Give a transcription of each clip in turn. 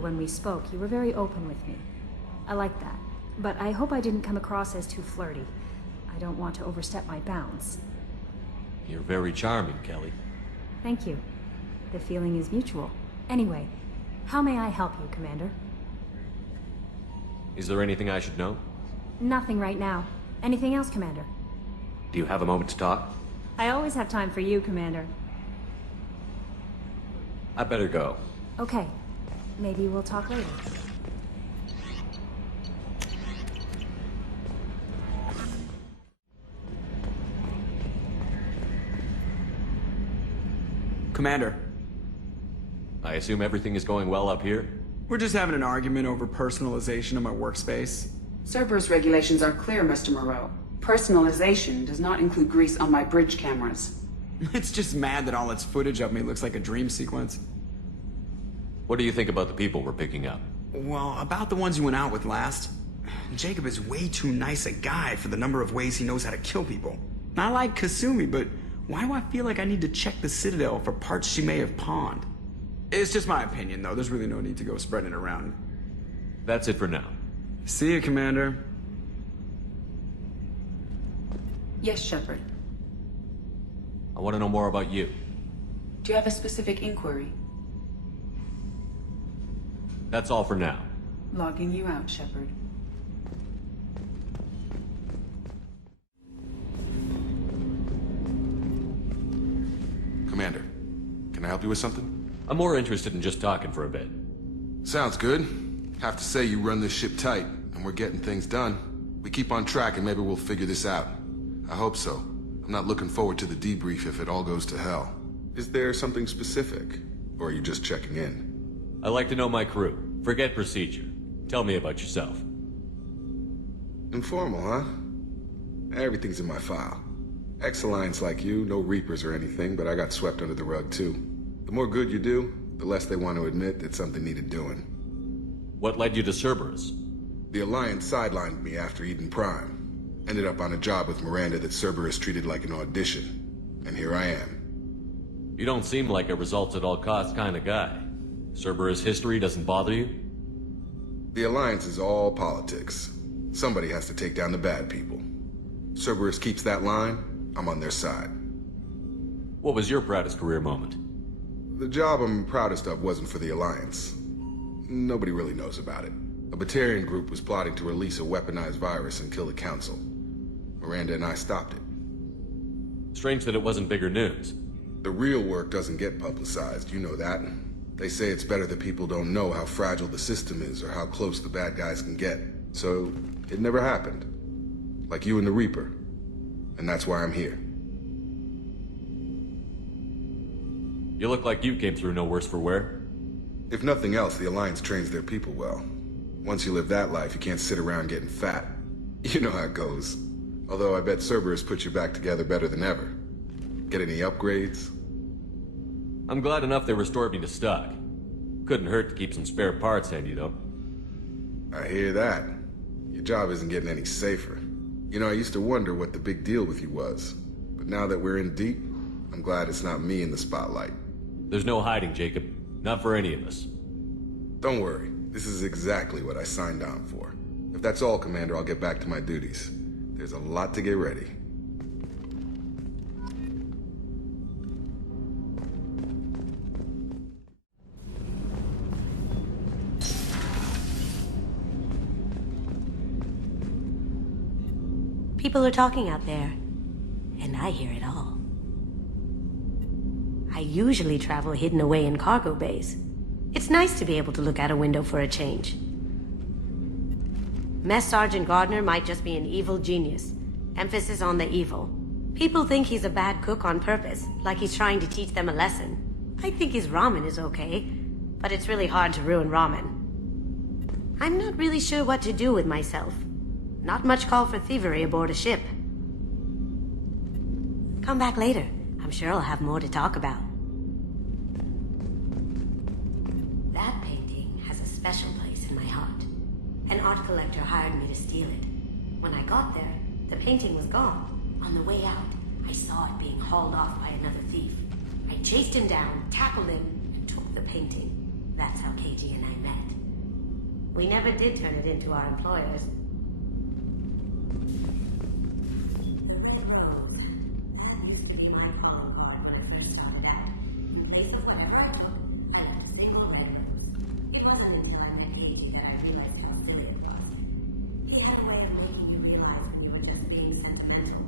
when we spoke, you were very open with me. I like that. But I hope I didn't come across as too flirty. I don't want to overstep my bounds. You're very charming, Kelly. Thank you. The feeling is mutual. Anyway, how may I help you, Commander? Is there anything I should know? Nothing right now. Anything else, Commander? Do you have a moment to talk? I always have time for you, Commander. I better go. Okay. Maybe we'll talk later. Commander. I assume everything is going well up here? We're just having an argument over personalization of my workspace. Cerberus regulations are clear, Mr. Moreau. Personalization does not include grease on my bridge cameras. It's just mad that all its footage of me looks like a dream sequence. What do you think about the people we're picking up? Well, about the ones you went out with last. Jacob is way too nice a guy for the number of ways he knows how to kill people. I like Kasumi, but why do I feel like I need to check the Citadel for parts she may have pawned? It's just my opinion, though. There's really no need to go spreading it around. That's it for now. See you, Commander. Yes, Shepard. I want to know more about you. Do you have a specific inquiry? That's all for now. Logging you out, Shepard. Commander, can I help you with something? I'm more interested in just talking for a bit. Sounds good. Have to say you run this ship tight, and we're getting things done. We keep on track and maybe we'll figure this out. I hope so. I'm not looking forward to the debrief if it all goes to hell. Is there something specific? Or are you just checking in? I like to know my crew. Forget procedure. Tell me about yourself. Informal, huh? Everything's in my file. Ex-Alliance like you, no Reapers or anything, but I got swept under the rug too. The more good you do, the less they want to admit that something needed doing. What led you to Cerberus? The Alliance sidelined me after Eden Prime. Ended up on a job with Miranda that Cerberus treated like an audition. And here I am. You don't seem like a results-at-all-costs kind of guy. Cerberus history doesn't bother you? The Alliance is all politics. Somebody has to take down the bad people. Cerberus keeps that line, I'm on their side. What was your proudest career moment? The job I'm proudest of wasn't for the Alliance. Nobody really knows about it. A Batarian group was plotting to release a weaponized virus and kill the Council. Miranda and I stopped it. Strange that it wasn't bigger news. The real work doesn't get publicized, you know that. They say it's better that people don't know how fragile the system is or how close the bad guys can get. So, it never happened. Like you and the Reaper. And that's why I'm here. You look like you came through no worse for wear. If nothing else, the Alliance trains their people well. Once you live that life, you can't sit around getting fat. You know how it goes. Although I bet Cerberus put you back together better than ever. Get any upgrades? I'm glad enough they restored me to stock. Couldn't hurt to keep some spare parts handy, though. I hear that. Your job isn't getting any safer. You know, I used to wonder what the big deal with you was. But now that we're in deep, I'm glad it's not me in the spotlight. There's no hiding, Jacob. Not for any of us. Don't worry. This is exactly what I signed on for. If that's all, Commander, I'll get back to my duties. There's a lot to get ready. People are talking out there, and I hear it all. I usually travel hidden away in cargo bays. It's nice to be able to look out a window for a change. Mess Sergeant Gardner might just be an evil genius. Emphasis on the evil. People think he's a bad cook on purpose, like he's trying to teach them a lesson. I think his ramen is okay, but it's really hard to ruin ramen. I'm not really sure what to do with myself. Not much call for thievery aboard a ship. Come back later. I'm sure I'll have more to talk about. That painting has a special place in my heart. An art collector hired me to steal it. When I got there, the painting was gone. On the way out, I saw it being hauled off by another thief. I chased him down, tackled him, and took the painting. That's how KG and I met. We never did turn it into our employers. The Red Rose. That used to be my calling card when I first started out. In place of whatever I took, I left a single Red Rose. It wasn't until I met KG that I realized how silly it was. He had a way of making you realize we were just being sentimental.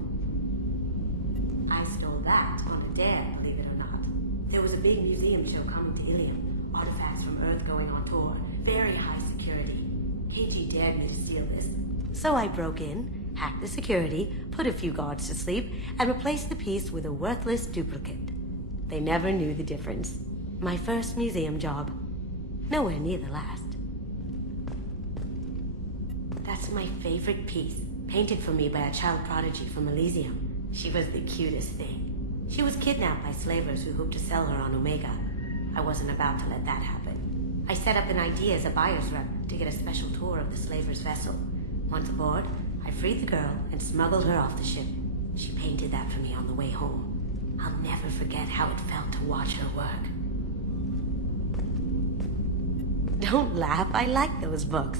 I stole that on a dare, believe it or not. There was a big museum show coming to Ilium. Artifacts from Earth going on tour. Very high security. KG dared me to steal this. So I broke in, hacked the security, put a few guards to sleep, and replaced the piece with a worthless duplicate. They never knew the difference. My first museum job. Nowhere near the last. That's my favorite piece, painted for me by a child prodigy from Elysium. She was the cutest thing. She was kidnapped by slavers who hoped to sell her on Omega. I wasn't about to let that happen. I set up an idea as a buyer's rep to get a special tour of the slaver's vessel. Once aboard, I freed the girl and smuggled her off the ship. She painted that for me on the way home. I'll never forget how it felt to watch her work. Don't laugh, I like those books.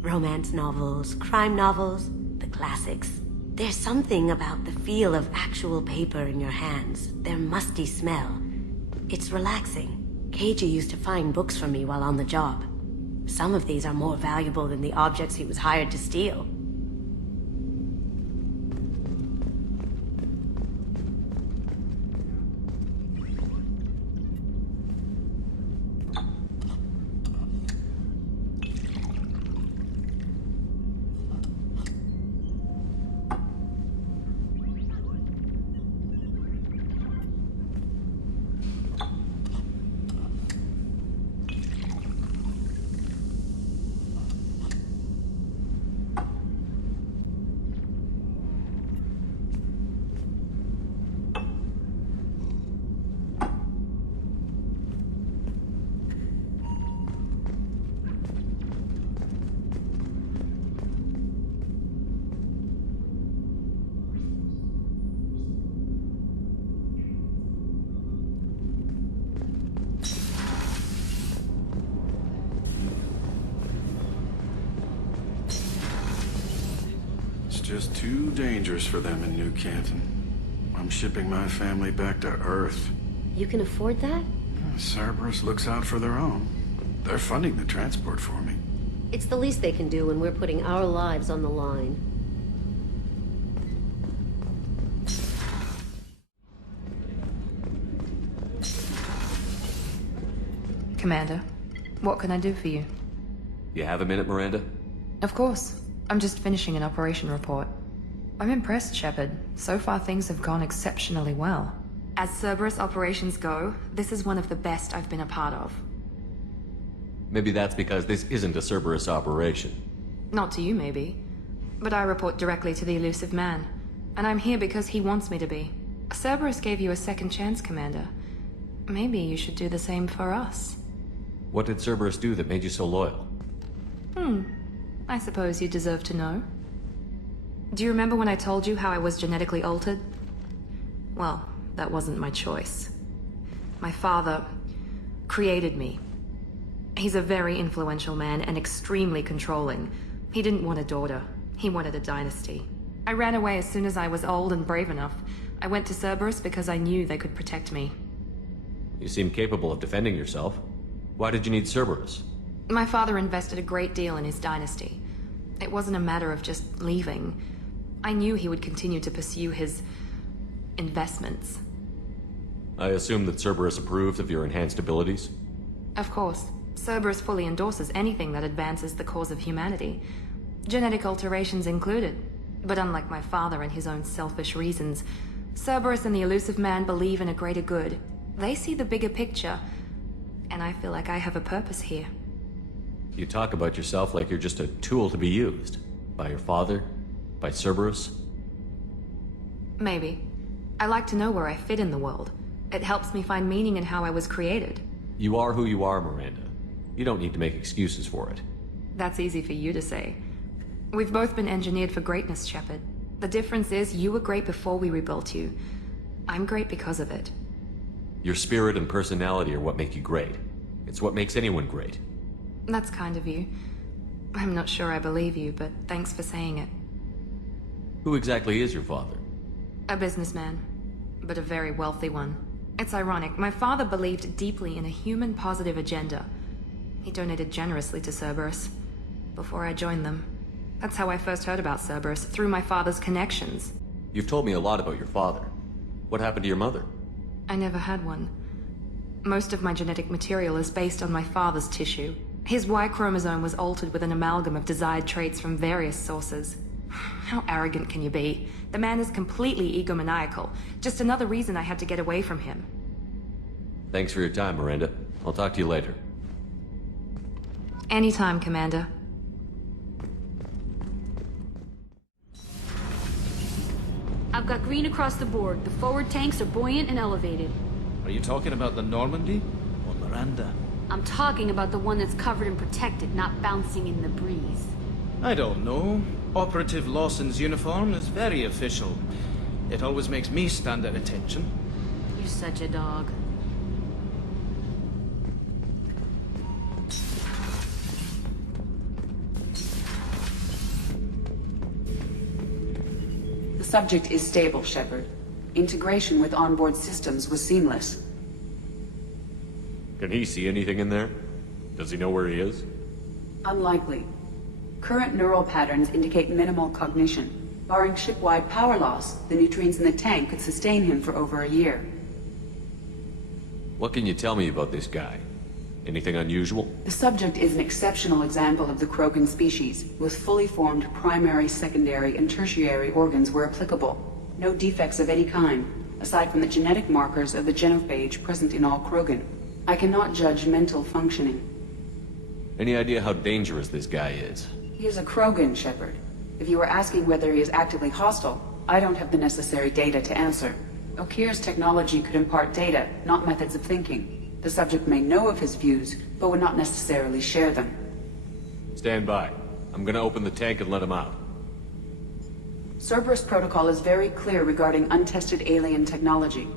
Romance novels, crime novels, the classics. There's something about the feel of actual paper in your hands, their musty smell. It's relaxing. KG used to find books for me while on the job. Some of these are more valuable than the objects he was hired to steal. Just too dangerous for them in New Canton. I'm shipping my family back to Earth. You can afford that? Cerberus looks out for their own. They're funding the transport for me. It's the least they can do when we're putting our lives on the line. Commander, what can I do for you? You have a minute, Miranda? Of course. I'm just finishing an operation report. I'm impressed, Shepard. So far things have gone exceptionally well. As Cerberus operations go, this is one of the best I've been a part of. Maybe that's because this isn't a Cerberus operation. Not to you, maybe. But I report directly to the elusive man. And I'm here because he wants me to be. Cerberus gave you a second chance, Commander. Maybe you should do the same for us. What did Cerberus do that made you so loyal? I suppose you deserve to know. Do you remember when I told you how I was genetically altered? Well, that wasn't my choice. My father created me. He's a very influential man and extremely controlling. He didn't want a daughter. He wanted a dynasty. I ran away as soon as I was old and brave enough. I went to Cerberus because I knew they could protect me. You seem capable of defending yourself. Why did you need Cerberus? My father invested a great deal in his dynasty. It wasn't a matter of just leaving. I knew he would continue to pursue his investments. I assume that Cerberus approved of your enhanced abilities? Of course. Cerberus fully endorses anything that advances the cause of humanity. Genetic alterations included. But unlike my father and his own selfish reasons, Cerberus and the elusive man believe in a greater good. They see the bigger picture, and I feel like I have a purpose here. You talk about yourself like you're just a tool to be used. By your father? By Cerberus? Maybe. I like to know where I fit in the world. It helps me find meaning in how I was created. You are who you are, Miranda. You don't need to make excuses for it. That's easy for you to say. We've both been engineered for greatness, Shepard. The difference is you were great before we rebuilt you. I'm great because of it. Your spirit and personality are what make you great. It's what makes anyone great. That's kind of you. I'm not sure I believe you, but thanks for saying it. Who exactly is your father? A businessman, but a very wealthy one. It's ironic, my father believed deeply in a human-positive agenda. He donated generously to Cerberus before I joined them. That's how I first heard about Cerberus, through my father's connections. You've told me a lot about your father. What happened to your mother? I never had one. Most of my genetic material is based on my father's tissue. His Y chromosome was altered with an amalgam of desired traits from various sources. How arrogant can you be? The man is completely egomaniacal. Just another reason I had to get away from him. Thanks for your time, Miranda. I'll talk to you later. Anytime, Commander. I've got green across the board. The forward tanks are buoyant and elevated. Are you talking about the Normandy or Miranda? I'm talking about the one that's covered and protected, not bouncing in the breeze. I don't know. Operative Lawson's uniform is very official. It always makes me stand at attention. You're such a dog. The subject is stable, Shepard. Integration with onboard systems was seamless. Can he see anything in there? Does he know where he is? Unlikely. Current neural patterns indicate minimal cognition. Barring ship-wide power loss, the nutrients in the tank could sustain him for over a year. What can you tell me about this guy? Anything unusual? The subject is an exceptional example of the Krogan species, with fully formed primary, secondary, and tertiary organs where applicable. No defects of any kind, aside from the genetic markers of the genophage present in all Krogan. I cannot judge mental functioning. Any idea how dangerous this guy is? He is a Krogan, Shepard. If you were asking whether he is actively hostile, I don't have the necessary data to answer. Okeer's technology could impart data, not methods of thinking. The subject may know of his views, but would not necessarily share them. Stand by. I'm gonna open the tank and let him out. Cerberus protocol is very clear regarding untested alien technology.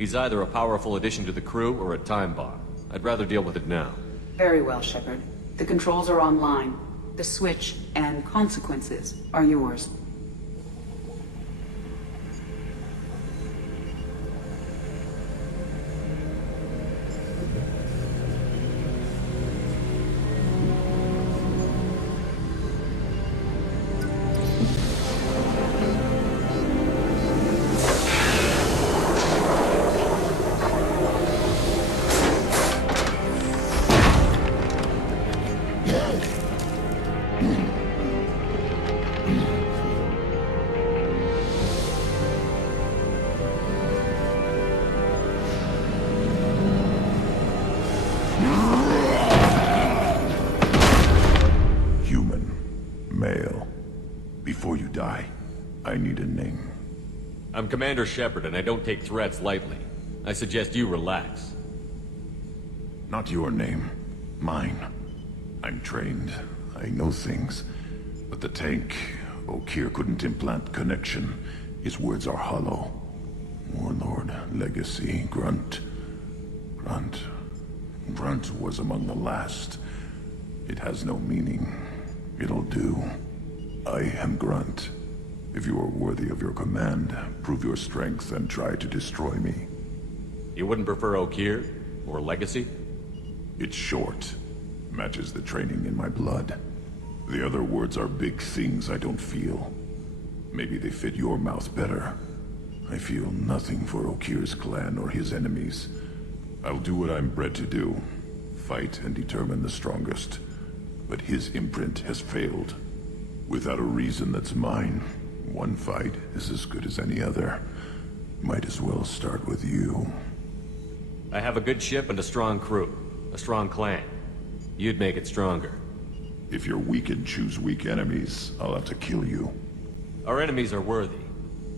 He's either a powerful addition to the crew or a time bomb. I'd rather deal with it now. Very well, Shepard. The controls are online. The switch and consequences are yours. I'm Commander Shepard, and I don't take threats lightly. I suggest you relax. Not your name. Mine. I'm trained. I know things. But the tank, Okeer couldn't implant connection. His words are hollow. Warlord, Legacy, Grunt. Grunt was among the last. It has no meaning. It'll do. I am Grunt. If you are worthy of your command, prove your strength and try to destroy me. You wouldn't prefer Okeer? Or Legacy? It's short. Matches the training in my blood. The other words are big things I don't feel. Maybe they fit your mouth better. I feel nothing for Okeer's clan or his enemies. I'll do what I'm bred to do. Fight and determine the strongest. But his imprint has failed. Without a reason that's mine. One fight is as good as any other. Might as well start with you. I have a good ship and a strong crew. A strong clan. You'd make it stronger. If you're weak and choose weak enemies, I'll have to kill you. Our enemies are worthy.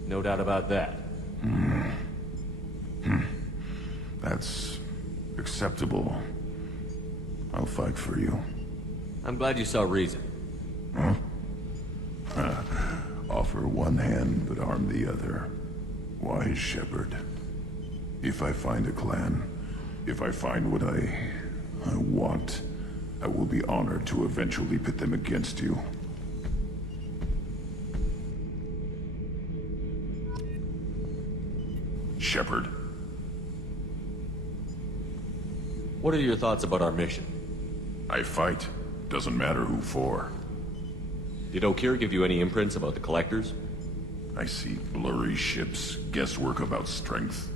No doubt about that. That's acceptable. I'll fight for you. I'm glad you saw reason. Huh? Offer one hand, but arm the other. Wise Shepard. If I find a clan, If I find what I want, I will be honored to eventually pit them against you. Shepard. What are your thoughts about our mission? I fight. Doesn't matter who for. Did Okir give you any imprints about the Collectors? I see blurry ships, guesswork about strength.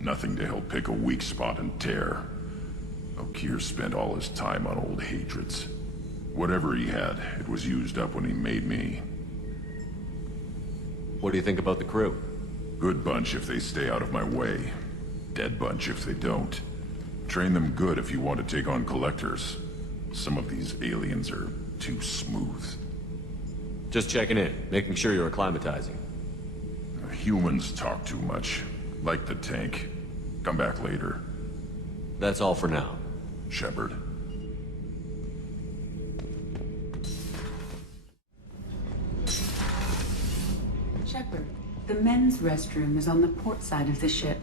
Nothing to help pick a weak spot and tear. Okir spent all his time on old hatreds. Whatever he had, it was used up when he made me. What do you think about the crew? Good bunch if they stay out of my way. Dead bunch if they don't. Train them good if you want to take on Collectors. Some of these aliens are too smooth. Just checking in, making sure you're acclimatizing. Humans talk too much. Like the tank. Come back later. That's all for now. Shepard. Shepard, the men's restroom is on the port side of the ship.